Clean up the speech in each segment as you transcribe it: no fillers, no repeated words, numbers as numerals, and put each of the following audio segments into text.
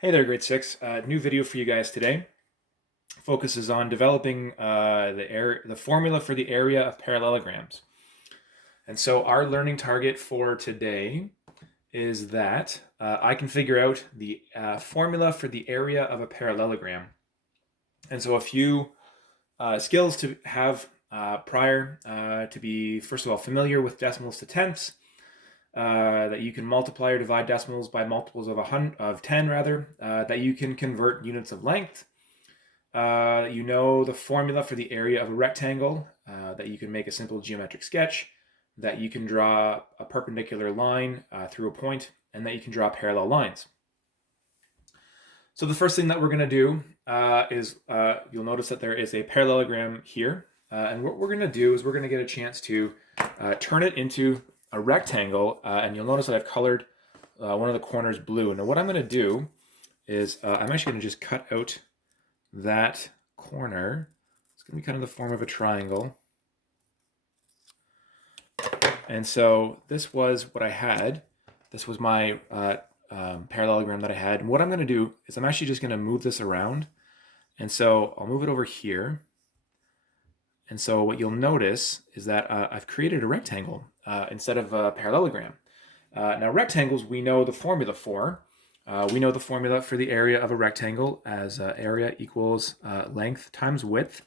Hey there, grade six. New video for you guys today. Focuses on developing the formula for the area of parallelograms. And so our learning target for today is that I can figure out the formula for the area of a parallelogram. And so a few skills to have prior to be, first of all, familiar with decimals to tenths, that you can multiply or divide decimals by multiples of 10 rather, that you can convert units of length. You know the formula for the area of a rectangle, that you can make a simple geometric sketch, that you can draw a perpendicular line through a point, and that you can draw parallel lines. So the first thing that we're going to do is you'll notice that there is a parallelogram here. And what we're going to do is we're going to get a chance to turn it into a rectangle. And you'll notice that I've colored one of the corners blue. Now what I'm going to do is I'm actually going to just cut out that corner. It's going to be kind of the form of a triangle. And so this was what I had. This was my parallelogram that I had. And what I'm going to do is I'm actually just going to move this around. And so I'll move it over here. And so what you'll notice is that I've created a rectangle instead of a parallelogram. Now rectangles, we know the formula for. We know the formula for the area of a rectangle as area equals length times width.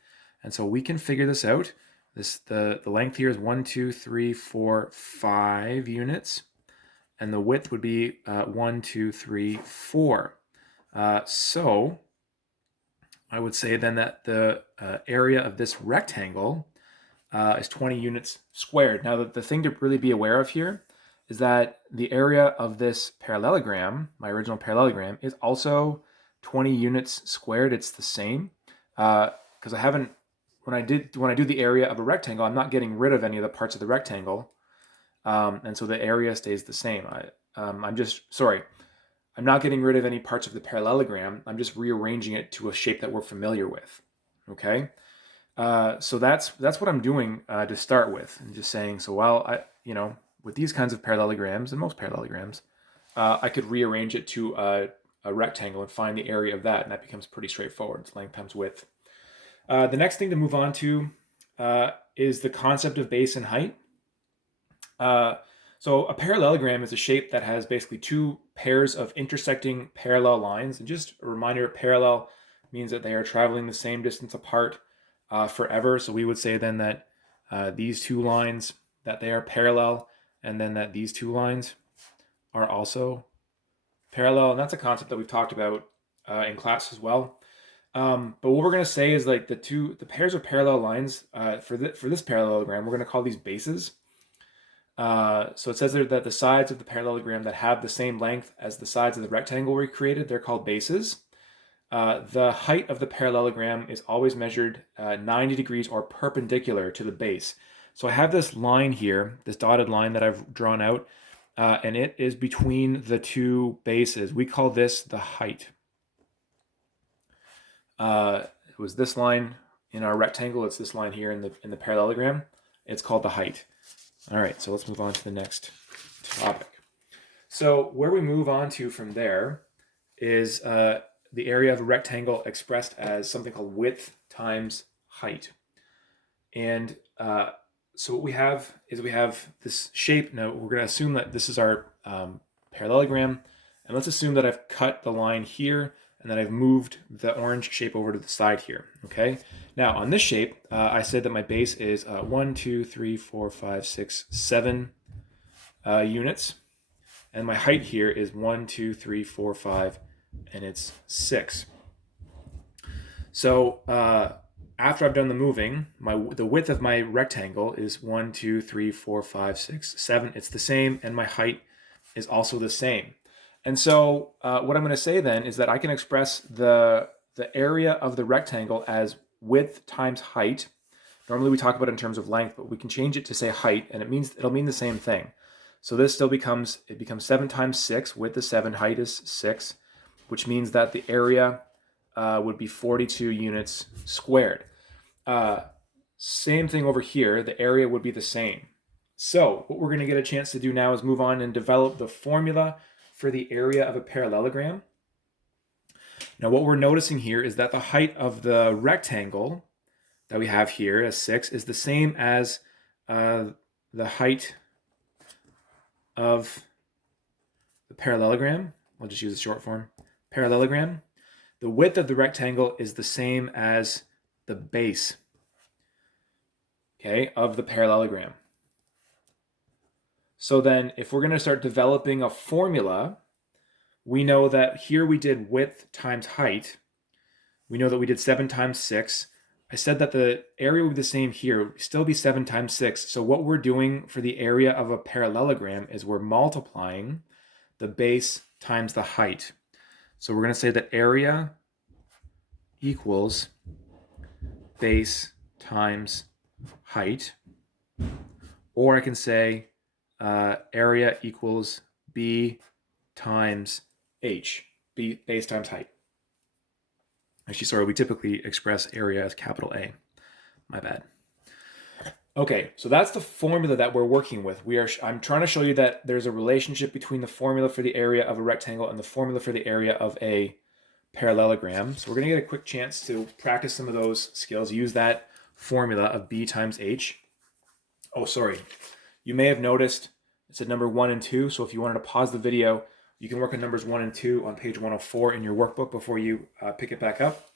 And so we can figure this out. The length here is 1, 2, 3, 4, 5 units. And the width would be 1, 2, 3, 4. So I would say then that the area of this rectangle is 20 units squared. Now the thing to really be aware of here is that the area of this parallelogram, my original parallelogram, is also 20 units squared. It's the same because I haven't, when I do the area of a rectangle, I'm not getting rid of any of the parts of the rectangle. And so the area stays the same. I'm not getting rid of any parts of the parallelogram. I'm just rearranging it to a shape that we're familiar with. Okay, so that's what I'm doing to start with, and just saying. So with these kinds of parallelograms and most parallelograms, I could rearrange it to a rectangle and find the area of that, and that becomes pretty straightforward. It's length times width. The next thing to move on to is the concept of base and height. So a parallelogram is a shape that has basically two pairs of intersecting parallel lines. And just a reminder, parallel means that they are traveling the same distance apart forever. So we would say then that these two lines, that they are parallel, and then that these two lines are also parallel. And that's a concept that we've talked about in class as well. But what we're going to say is like the pairs of parallel lines for this parallelogram, we're going to call these bases. So it says there that the sides of the parallelogram that have the same length as the sides of the rectangle we created, they're called bases. The height of the parallelogram is always measured 90 degrees or perpendicular to the base. So I have this line here, this dotted line that I've drawn out, and it is between the two bases. We call this the height. It was this line in our rectangle. It's this line here in the parallelogram. It's called the height. All right, so let's move on to the next topic. So where we move on to from there is the area of a rectangle expressed as something called width times height. And so what we have is we have this shape. Now we're going to assume that this is our parallelogram. And let's assume that I've cut the line here and that I've moved the orange shape over to the side here, okay? Now on this shape, I said that my base is 1, 2, 3, 4, 5, 6, 7 units. And my height here is 1, 2, 3, 4, 5, and it's 6. So after I've done the moving, the width of my rectangle is 1, 2, 3, 4, 5, 6, 7. It's the same, and my height is also the same. And so what I'm going to say then is that I can express the area of the rectangle as width times height. Normally we talk about it in terms of length, but we can change it to say height, and it'll mean the same thing. So this still becomes 7 times 6. Width is 7, height is 6, which means that the area would be 42 units squared. Same thing over here. The area would be the same. So what we're going to get a chance to do now is move on and develop the formula for the area of a parallelogram. Now what we're noticing here is that the height of the rectangle that we have here as 6 is the same as the height of the parallelogram. I'll just use the short form, parallelogram. The width of the rectangle is the same as the base, okay, of the parallelogram. So then if we're going to start developing a formula, we know that here we did width times height. We know that we did 7 times 6. I said that the area would be the same here. It would still be 7 times 6. So what we're doing for the area of a parallelogram is we're multiplying the base times the height. So we're going to say that area equals base times height. Or I can say area equals b times h, b base times height. Actually, sorry, we typically express area as capital A. My bad. Okay, so that's the formula that we're working with. I'm trying to show you that there's a relationship between the formula for the area of a rectangle and the formula for the area of a parallelogram. So we're going to get a quick chance to practice some of those skills. Use that formula of b times h. Oh, sorry. You may have noticed it said number 1 and 2. So if you wanted to pause the video, you can work on numbers 1 and 2 on page 104 in your workbook before you pick it back up.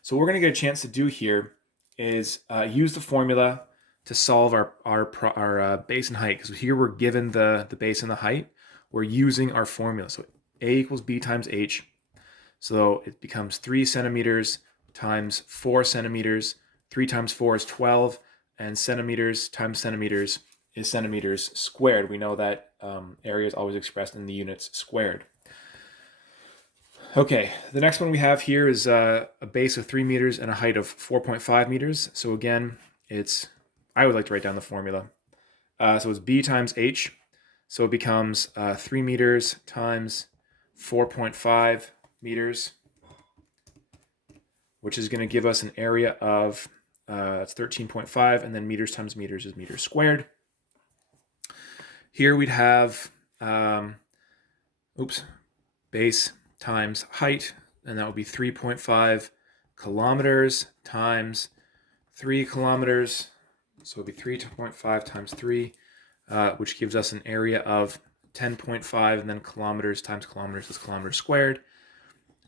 So what we're going to get a chance to do here is use the formula to solve our base and height, because here we're given the base and the height. We're using our formula. So A equals B times H. So it becomes 3 centimeters times 4 centimeters. 3 times 4 is 12, and centimeters times centimeters is centimeters squared. We know that area is always expressed in the units squared. Okay, the next one we have here is a base of 3 meters and a height of 4.5 meters. So again, I would like to write down the formula. So it's B times H. So it becomes 3 meters times 4.5 meters, which is going to give us an area of it's 13.5, and then meters times meters is meters squared. Here we'd have base times height, and that would be 3.5 kilometers times 3 kilometers. So it would be 3.5 times 3, which gives us an area of 10.5, and then kilometers times kilometers is kilometers squared.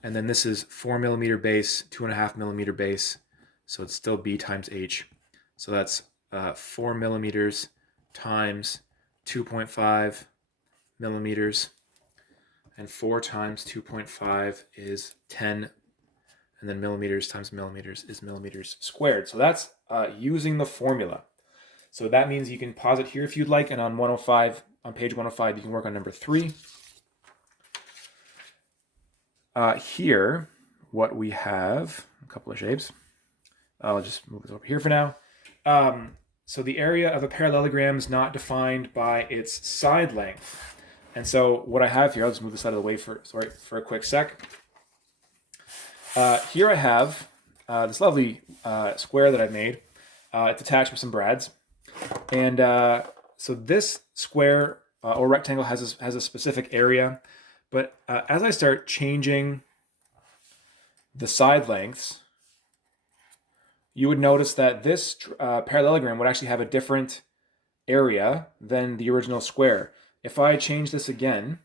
And then this is 4 millimeter base, 2.5 millimeter base. So it's still B times H. So that's 4 millimeters times 2.5 millimeters. And 4 times 2.5 is 10. And then millimeters times millimeters is millimeters squared. So that's using the formula. So that means you can pause it here if you'd like. And on page 105, you can work on number 3. Here, what we have, a couple of shapes. I'll just move this over here for now. So the area of a parallelogram is not defined by its side length. And so what I have here, I'll just move this out of the way for a quick sec. Here I have this lovely square that I've made. It's attached with some brads. And so this square or rectangle has a specific area. But as I start changing the side lengths, you would notice that this parallelogram would actually have a different area than the original square. If I change this again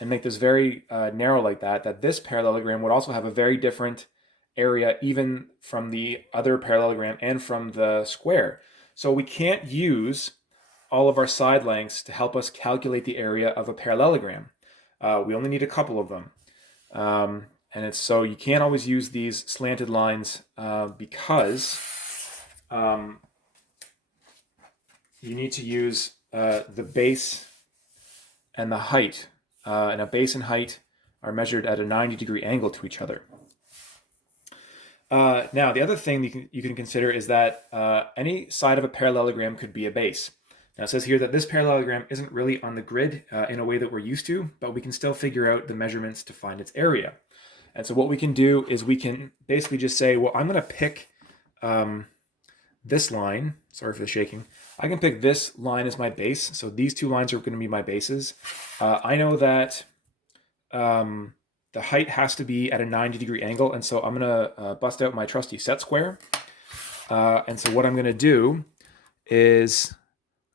and make this very narrow like that this parallelogram would also have a very different area even from the other parallelogram and from the square. So we can't use all of our side lengths to help us calculate the area of a parallelogram. We only need a couple of them. And it's so you can't always use these slanted lines because you need to use the base and the height. And a base and height are measured at a 90-degree angle to each other. Now, the other thing you can consider is that any side of a parallelogram could be a base. Now, it says here that this parallelogram isn't really on the grid in a way that we're used to, but we can still figure out the measurements to find its area. And so what we can do is we can basically just say, well, I'm going to pick this line. Sorry for the shaking. I can pick this line as my base. So these two lines are going to be my bases. I know that the height has to be at a 90-degree angle. And so I'm going to bust out my trusty set square. And so what I'm going to do is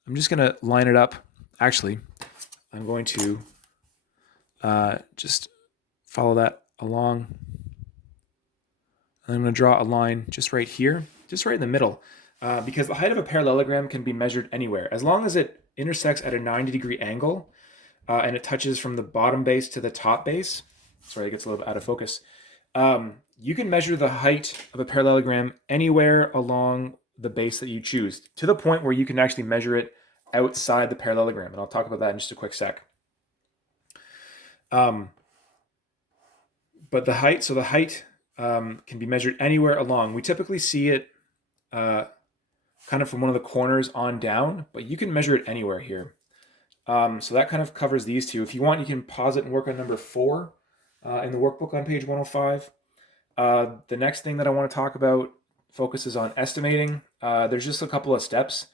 I'm just going to line it up. Actually, I'm going to just follow that along. And I'm going to draw a line just right here, just right in the middle, because the height of a parallelogram can be measured anywhere. As long as it intersects at a 90-degree angle and it touches from the bottom base to the top base, sorry, it gets a little bit out of focus, you can measure the height of a parallelogram anywhere along the base that you choose, to the point where you can actually measure it outside the parallelogram. And I'll talk about that in just a quick sec. But the height, so the height can be measured anywhere along. We typically see it kind of from one of the corners on down, but you can measure it anywhere here. So that kind of covers these two. If you want, you can pause it and work on number 4 in the workbook on page 105. The next thing that I want to talk about focuses on estimating. There's just a couple of steps.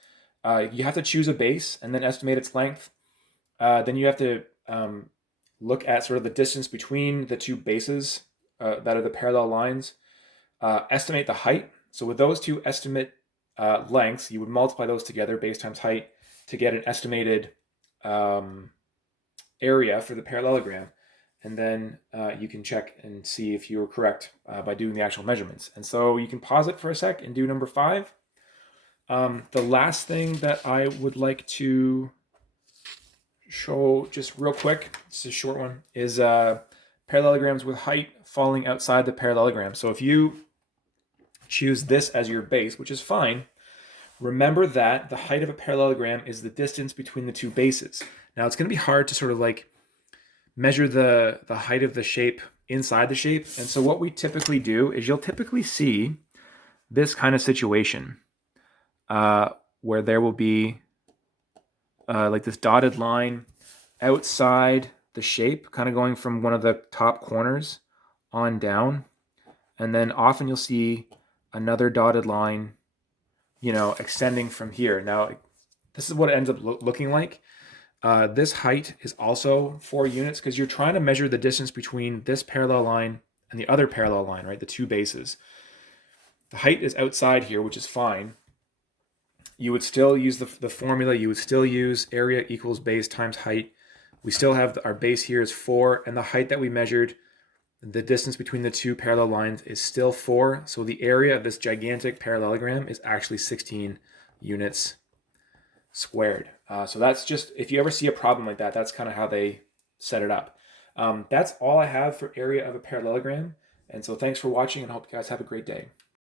You have to choose a base and then estimate its length. Then you have to look at sort of the distance between the two bases that are the parallel lines. Estimate the height. So with those two estimate lengths, you would multiply those together, base times height, to get an estimated area for the parallelogram. And then you can check and see if you were correct by doing the actual measurements. And so you can pause it for a sec and do number 5. The last thing that I would like to show just real quick, it's a short one, is parallelograms with height falling outside the parallelogram. So if you choose this as your base, which is fine, remember that the height of a parallelogram is the distance between the two bases. Now it's going to be hard to sort of like measure the height of the shape inside the shape. And so what we typically do is you'll typically see this kind of situation where there will be like this dotted line outside the shape, kind of going from one of the top corners on down. And then often you'll see another dotted line, extending from here. Now, this is what it ends up looking like. This height is also 4 units because you're trying to measure the distance between this parallel line and the other parallel line, right? The two bases. The height is outside here, which is fine. You would still use the formula. You would still use area equals base times height. We still have our base here is 4, and the height that we measured, the distance between the two parallel lines, is still 4. So the area of this gigantic parallelogram is actually 16 units squared. So that's just, if you ever see a problem like that, that's kind of how they set it up. That's all I have for area of a parallelogram. And so thanks for watching, and I hope you guys have a great day.